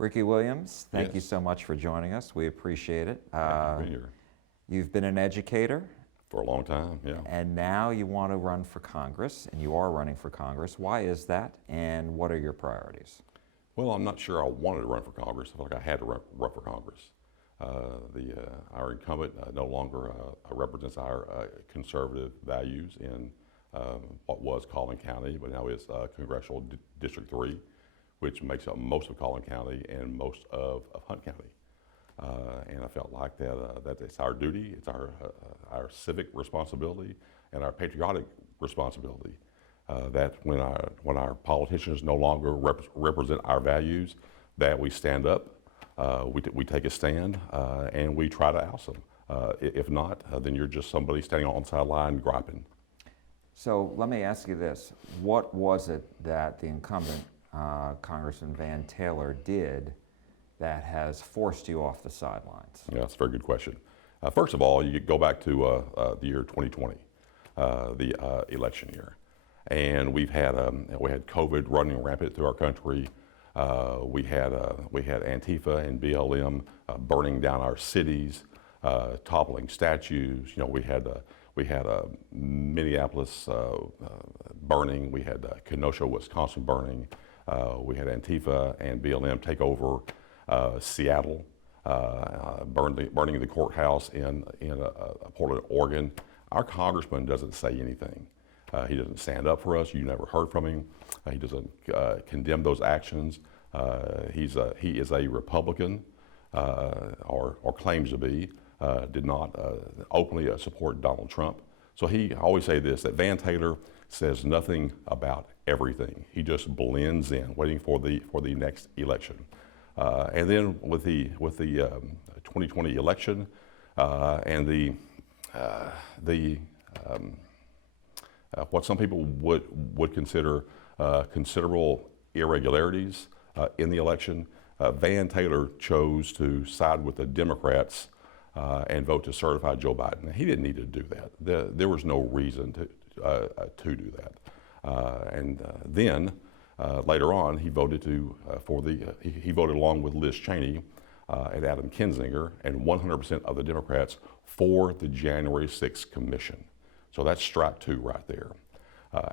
Rickey Williams, thank you Yes. so much for joining us. We appreciate it. Thank you for being here. You've been an educator, For a long time, yeah. and now you want to run for Congress, and you are running for Congress. Why is that, and what are your priorities? Well, I'm not sure I wanted to run for Congress. I felt like I had to run for Congress. Our incumbent no longer represents our conservative values in what was Collin County, but now is Congressional District 3, which makes up most of Collin County and most of Hunt County. And I felt like that it's our duty, it's our civic responsibility and our patriotic responsibility that when our politicians no longer represent our values, that we stand up, we take a stand, and we try to oust them. If not, then you're just somebody standing on the sideline griping. So let me ask you this. What was it that the incumbent, Congressman Van Taylor, did that has forced you off the sidelines? Yeah, that's a very good question. First of all, you go back to the year 2020, the election year, and we had COVID running rampant through our country. We had Antifa and BLM burning down our cities, toppling statues. You know, we had Minneapolis burning. We had Kenosha, Wisconsin burning. We had Antifa and BLM take over Seattle, burning the courthouse in Portland, Oregon. Our congressman doesn't say anything. He doesn't stand up for us. You never heard from him. He doesn't condemn those actions. He is a Republican, or claims to be. Did not openly support Donald Trump. So I always say this, that Van Taylor says nothing about everything. He just blends in, waiting for the next election. And then with the 2020 election and what some people would consider considerable irregularities in the election, Van Taylor chose to side with the Democrats and vote to certify Joe Biden. He didn't need to do that. There was no reason to do that. And then later on, he voted he voted along with Liz Cheney and Adam Kinzinger and 100% of the Democrats for the January 6th commission. So that's strike two right there.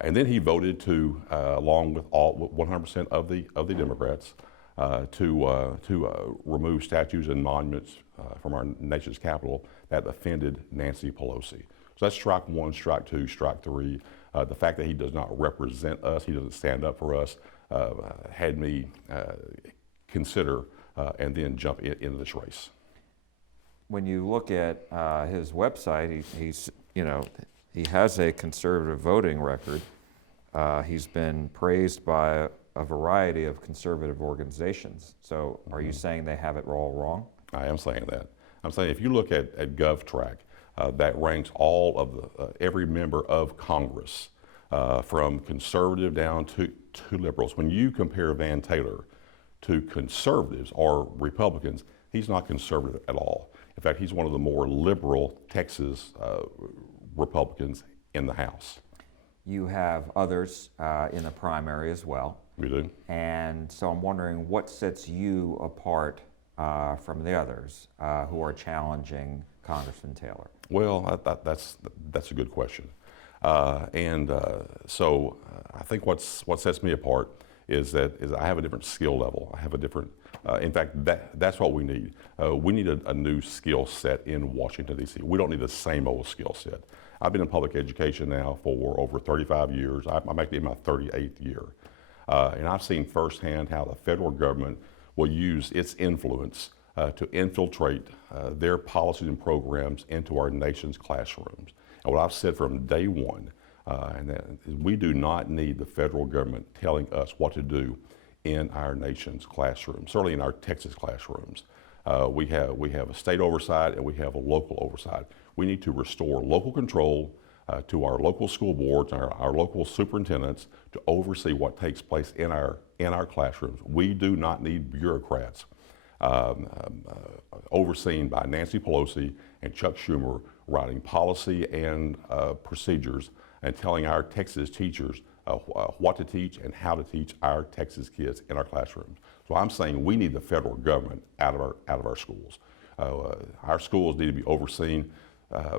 And then he voted along with all 100% of the Democrats, to remove statues and monuments from our nation's capital that offended Nancy Pelosi. So that's strike one, strike two, strike three. The fact that he does not represent us, he doesn't stand up for us, had me consider and then jump into this race. When you look at his website, he has a conservative voting record. He's been praised by a variety of conservative organizations. So are you saying they have it all wrong? I am saying that. I'm saying if you look at GovTrack, that ranks all of every member of Congress, from conservative down to liberals. When you compare Van Taylor to conservatives or Republicans, he's not conservative at all. In fact, he's one of the more liberal Texas Republicans in the House. You have others in the primary as well. We do. And so I'm wondering what sets you apart from the others who are challenging Congressman Taylor? Well, that's a good question. So I think what sets me apart is I have a different skill level. I have a different, in fact, that's what we need. We need a new skill set in Washington, D.C. We don't need the same old skill set. I've been in public education now for over 35 years. I'm actually in my 38th year. And I've seen firsthand how the federal government will use its influence to infiltrate their policies and programs into our nation's classrooms. And what I've said from day one, and that is we do not need the federal government telling us what to do in our nation's classrooms, certainly in our Texas classrooms. We have a state oversight and we have a local oversight. We need to restore local control to our local school boards and our local superintendents to oversee what takes place in our classrooms. We do not need bureaucrats overseen by Nancy Pelosi and Chuck Schumer writing policy and procedures and telling our Texas teachers what to teach and how to teach our Texas kids in our classrooms. So I'm saying we need the federal government out of our schools. Our schools need to be overseen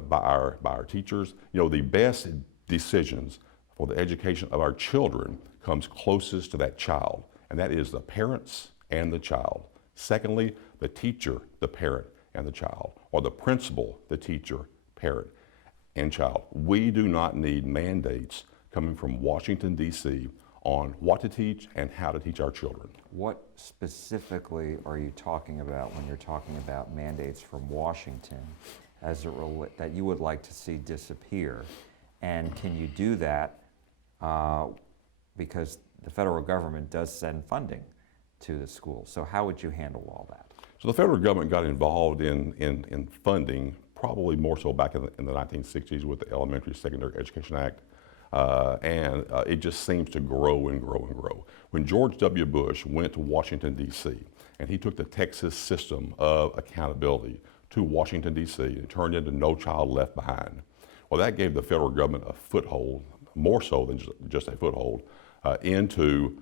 by our teachers. You know, the best decisions for the education of our children comes closest to that child, and that is the parents and the child. Secondly, the teacher, the parent, and the child, or the principal, the teacher, parent, and child. We do not need mandates coming from Washington, D.C. on what to teach and how to teach our children. What specifically are you talking about when you're talking about mandates from Washington that you would like to see disappear? And can you do that because the federal government does send funding to the schools? So how would you handle all that? So the federal government got involved in funding probably more so back in the 1960s with the Elementary Secondary Education Act. And it just seems to grow and grow and grow. When George W. Bush went to Washington, D.C., and he took the Texas system of accountability to Washington, D.C., and turned into No Child Left Behind. Well, that gave the federal government a foothold, more so than just a foothold, into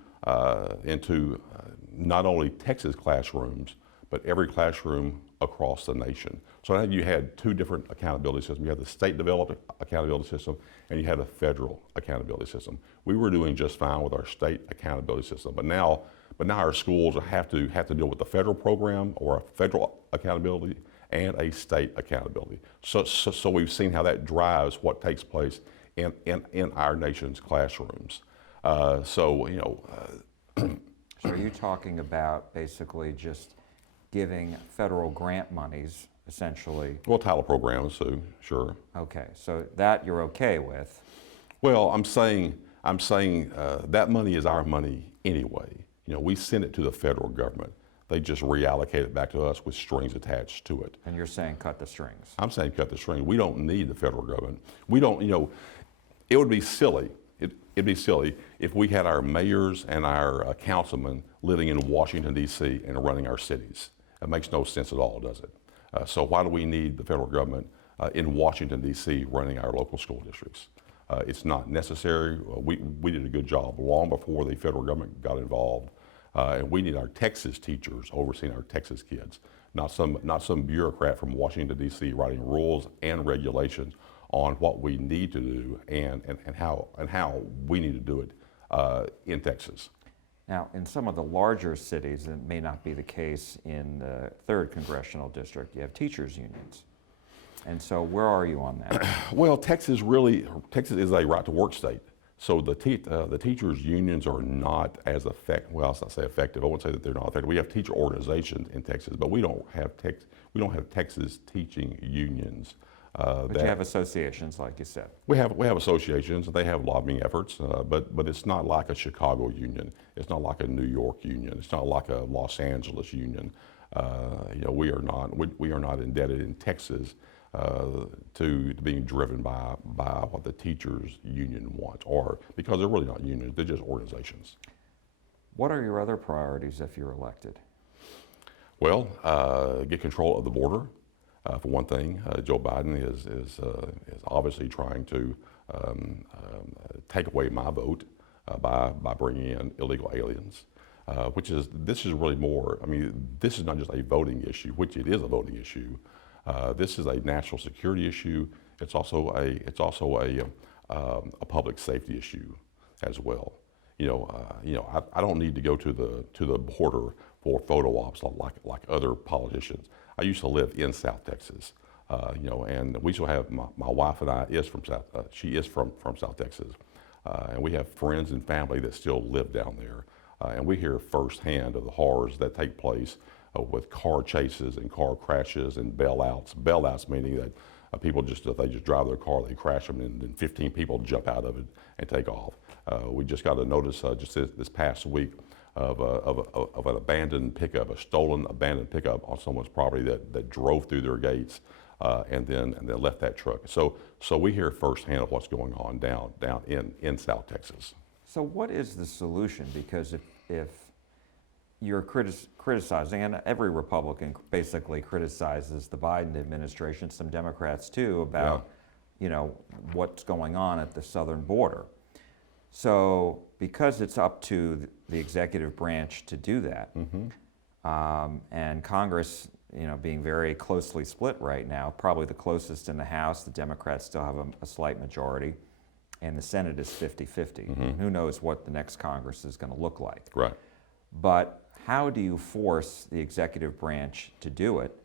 not only Texas classrooms, but every classroom across the nation. So now you had two different accountability systems. You had the state-developed accountability system, and you had a federal accountability system. We were doing just fine with our state accountability system, but now our schools have to deal with the federal program or a federal accountability and a state accountability. So we've seen how that drives what takes place in our nation's classrooms. So are you talking about basically just giving federal grant monies, essentially? Well, title programs, so sure. Okay, so that you're okay with. Well, I'm saying that money is our money anyway. You know, we send it to the federal government. They just reallocate it back to us with strings attached to it. And you're saying cut the strings. I'm saying cut the string. We don't need the federal government. We don't, it would be silly. It'd be silly if we had our mayors and our councilmen living in Washington, D.C. and running our cities. It makes no sense at all, does it? So why do we need the federal government in Washington, D.C. running our local school districts? It's not necessary. We did a good job long before the federal government got involved. And we need our Texas teachers overseeing our Texas kids, not some bureaucrat from Washington, D.C. writing rules and regulations on what we need to do and how we need to do it in Texas. Now, in some of the larger cities, it may not be the case in the 3rd Congressional District, you have teachers' unions. And so where are you on that? Well, Texas is a right-to-work state. So the teachers' unions are not as effective. Well, I'll say effective. I won't say that they're not effective. We have teacher organizations in Texas, but we don't have Texas teaching unions. But you have associations, like you said. We have associations. They have lobbying efforts, but it's not like a Chicago union. It's not like a New York union. It's not like a Los Angeles union. We are not indebted in Texas to being driven by what the teachers union wants, or because they're really not unions. They're just organizations. What are your other priorities if you're elected? Well, get control of the border. For one thing, Joe Biden is obviously trying to take away my vote by bringing in illegal aliens, this is really more. I mean, this is not just a voting issue, which it is a voting issue. This is a national security issue. It's also a public safety issue as well. I don't need to go to the border for photo ops like other politicians. I used to live in South Texas, and we still have my wife and I is from she is from South Texas, and we have friends and family that still live down there, and we hear firsthand of the horrors that take place with car chases and car crashes and bailouts. Bailouts meaning that people if they just drive their car, they crash them, and then 15 people jump out of it and take off. We just got a notice just this past week of an abandoned pickup, a stolen abandoned pickup on someone's property that drove through their gates and then left that truck. So we hear firsthand of what's going on down in South Texas. So what is the solution? Because if you're criticizing, and every Republican basically criticizes the Biden administration, some Democrats too, about what's going on at the southern border. So because it's up to the executive branch to do that, and Congress, being very closely split right now, probably the closest in the House, the Democrats still have a slight majority, and the Senate is 50-50. Who knows what the next Congress is going to look like. Right. But how do you force the executive branch to do it?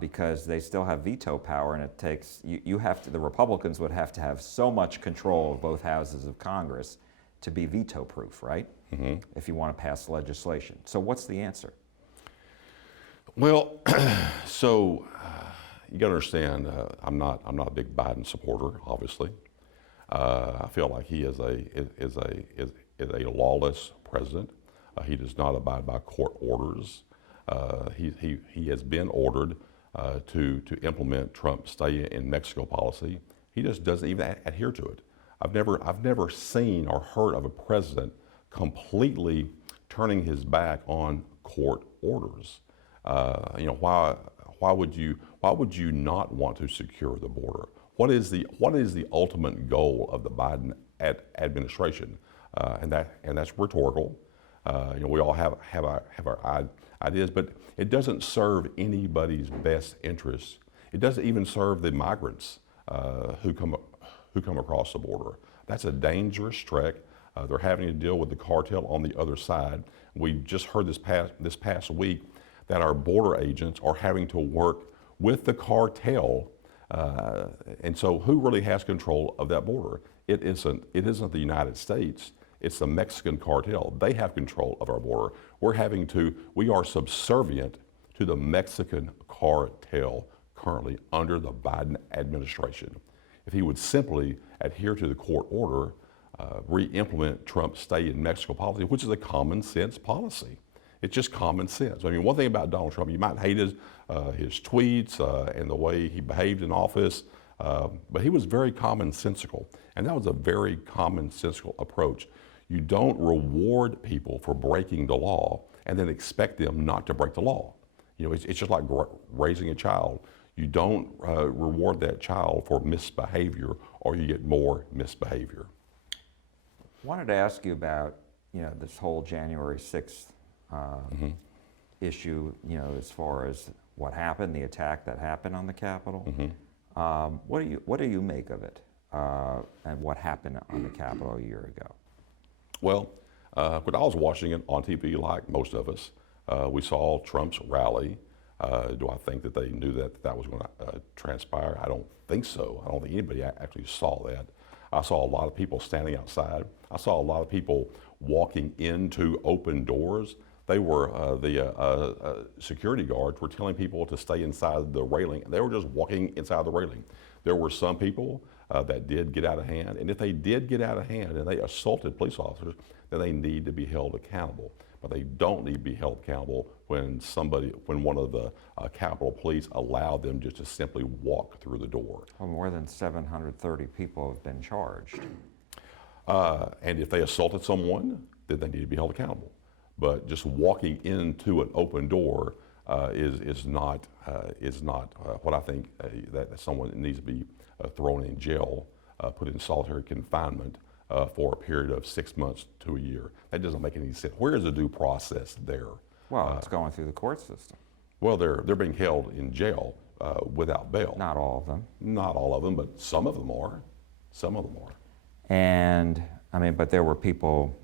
Because they still have veto power, and it takes, the Republicans would have to have so much control of both houses of Congress to be veto proof, right? If you want to pass legislation. So what's the answer? Well, so you got to understand, I'm not a big Biden supporter, obviously. I feel like he is a lawless president. He does not abide by court orders. He has been ordered to implement Trump's stay in Mexico policy. He just doesn't even adhere to it. I've never seen or heard of a president completely turning his back on court orders. Why would you not want to secure the border? What is the ultimate goal of the Biden administration? And that's rhetorical. We all have our ideas, but it doesn't serve anybody's best interests. It doesn't even serve the migrants who come across the border. That's a dangerous trek. They're having to deal with the cartel on the other side. We just heard this past week that our border agents are having to work with the cartel, and so who really has control of that border? It isn't the United States. It's the Mexican cartel. They have control of our border. We are subservient to the Mexican cartel currently under the Biden administration. If he would simply adhere to the court order, re-implement Trump's stay in Mexico policy, which is a common sense policy. It's just common sense. I mean, one thing about Donald Trump, you might hate his tweets and the way he behaved in office, but he was very commonsensical, and that was a very commonsensical approach. You don't reward people for breaking the law and then expect them not to break the law. It's just like raising a child. You don't reward that child for misbehavior, or you get more misbehavior. I wanted to ask you about, this whole January 6th issue, as far as what happened, the attack that happened on the Capitol. What do you make of it, and what happened on the Capitol a year ago? Well, when I was watching it on TV, like most of us, we saw Trump's rally. Do I think that they knew that was going to transpire? I don't think so. I don't think anybody actually saw that. I saw a lot of people standing outside. I saw a lot of people walking into open doors. They were, the security guards were telling people to stay inside the railing. They were just walking inside the railing. There were some people that did get out of hand, and if they did get out of hand and they assaulted police officers, then they need to be held accountable. But they don't need to be held accountable when one of the Capitol Police allowed them just to simply walk through the door. Well, more than 730 people have been charged. And if they assaulted someone, then they need to be held accountable. But just walking into an open door is not what I think that someone needs to be thrown in jail, put in solitary confinement for a period of 6 months to a year. That doesn't make any sense. Where is the due process there? Well, it's going through the court system. Well, they're being held in jail without bail. Not all of them. Not all of them, but some of them are. Some of them are. And but there were people,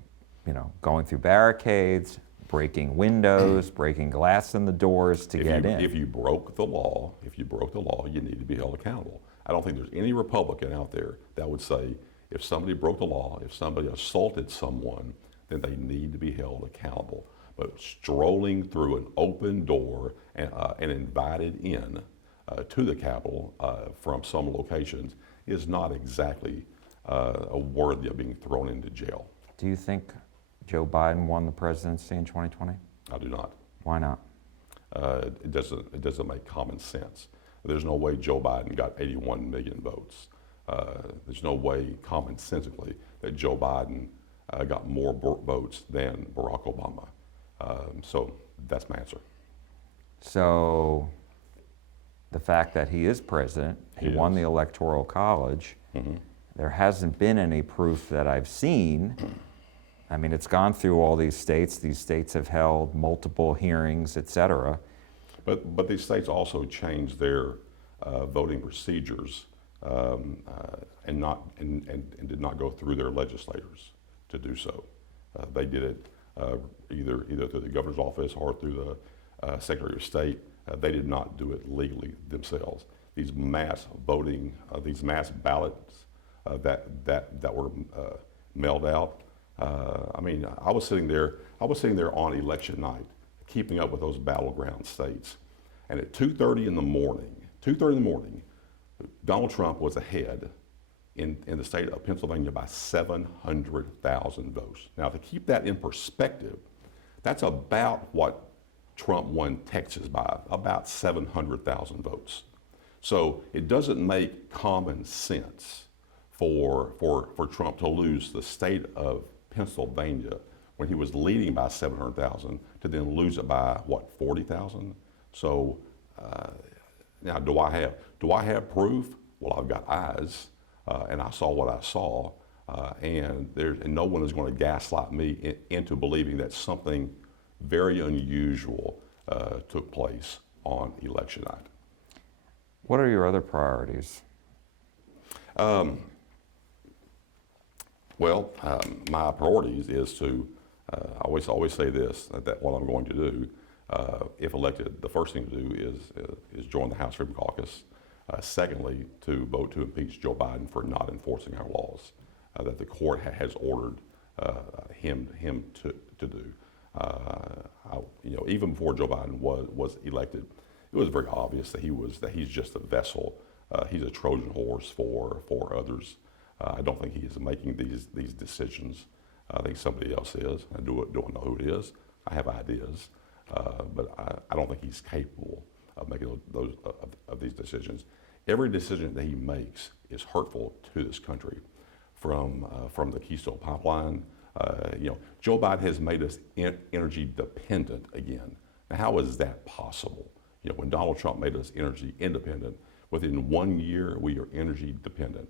going through barricades, breaking windows, breaking glass in the doors to get in. If you broke the law, you need to be held accountable. I don't think there's any Republican out there that would say if somebody broke the law, if somebody assaulted someone, then they need to be held accountable. But strolling through an open door and invited in to the Capitol from some locations is not exactly worthy of being thrown into jail. Do you think Joe Biden won the presidency in 2020? I do not. Why not? It doesn't make common sense. There's no way Joe Biden got 81 million votes. There's no way, commonsensically, that Joe Biden got more votes than Barack Obama. So that's my answer. So the fact that he is president, he won the Electoral College, there hasn't been any proof that I've seen. I mean, it's gone through all these states. These states have held multiple hearings, et cetera. But these states also changed their voting procedures and did not go through their legislators to do so. They did it either through the governor's office or through the Secretary of State. They did not do it legally themselves. These mass voting, these mass ballots that were mailed out. I mean, I was sitting there on election night, keeping up with those battleground states, and at 2:30 in the morning, Donald Trump was ahead in the state of Pennsylvania by 700,000 votes. Now, to keep that in perspective, that's about what Trump won Texas by, about 700,000 votes. So it doesn't make common sense for Trump to lose the state of Pennsylvania when he was leading by 700,000 to then lose it by, what, 40,000? So now do I have proof? Well, I've got eyes, and I saw what I saw, and no one is going to gaslight me into believing that something very unusual took place on election night. What are your other priorities? Well, my priorities is to, I always say this, that what I'm going to do, if elected, the first thing to do is join the House Freedom Caucus. Secondly, to vote to impeach Joe Biden for not enforcing our laws that the court has ordered him to do. Even before Joe Biden was elected, it was very obvious that he's just a vessel. He's a Trojan horse for others. I don't think he is making these decisions. I think somebody else is. I don't know who it is. I have ideas, but I don't think he's capable of making of these decisions. Every decision that he makes is hurtful to this country, from the Keystone Pipeline. Joe Biden has made us energy dependent again. Now, how is that possible? When Donald Trump made us energy independent, within 1 year we are energy dependent.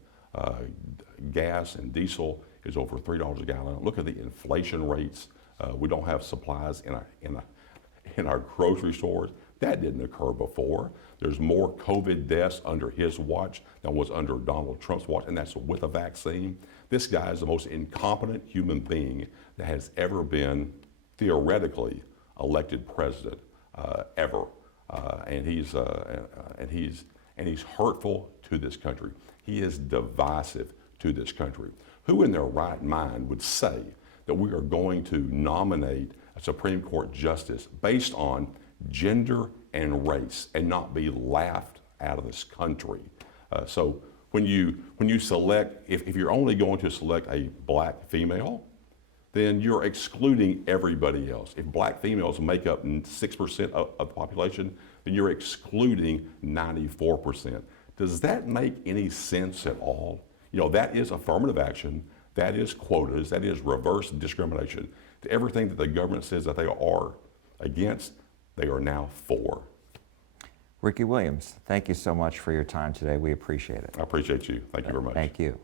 Gas and diesel is over $3 a gallon. Look at the inflation rates. We don't have supplies in our grocery stores. That didn't occur before. There's more COVID deaths under his watch than was under Donald Trump's watch, and that's with a vaccine. This guy is the most incompetent human being that has ever been theoretically elected president ever, and he's hurtful to this country. He is divisive to this country. Who in their right mind would say that we are going to nominate a Supreme Court justice based on gender and race and not be laughed out of this country? So when you select, if you're only going to select a black female, then you're excluding everybody else. If black females make up 6% of the population, then you're excluding 94%. Does that make any sense at all? That is affirmative action, that is quotas, that is reverse discrimination. To everything that the government says that they are against, they are now for. Rickey Williams, thank you so much for your time today. We appreciate it. I appreciate you. Thank you very much. Thank you.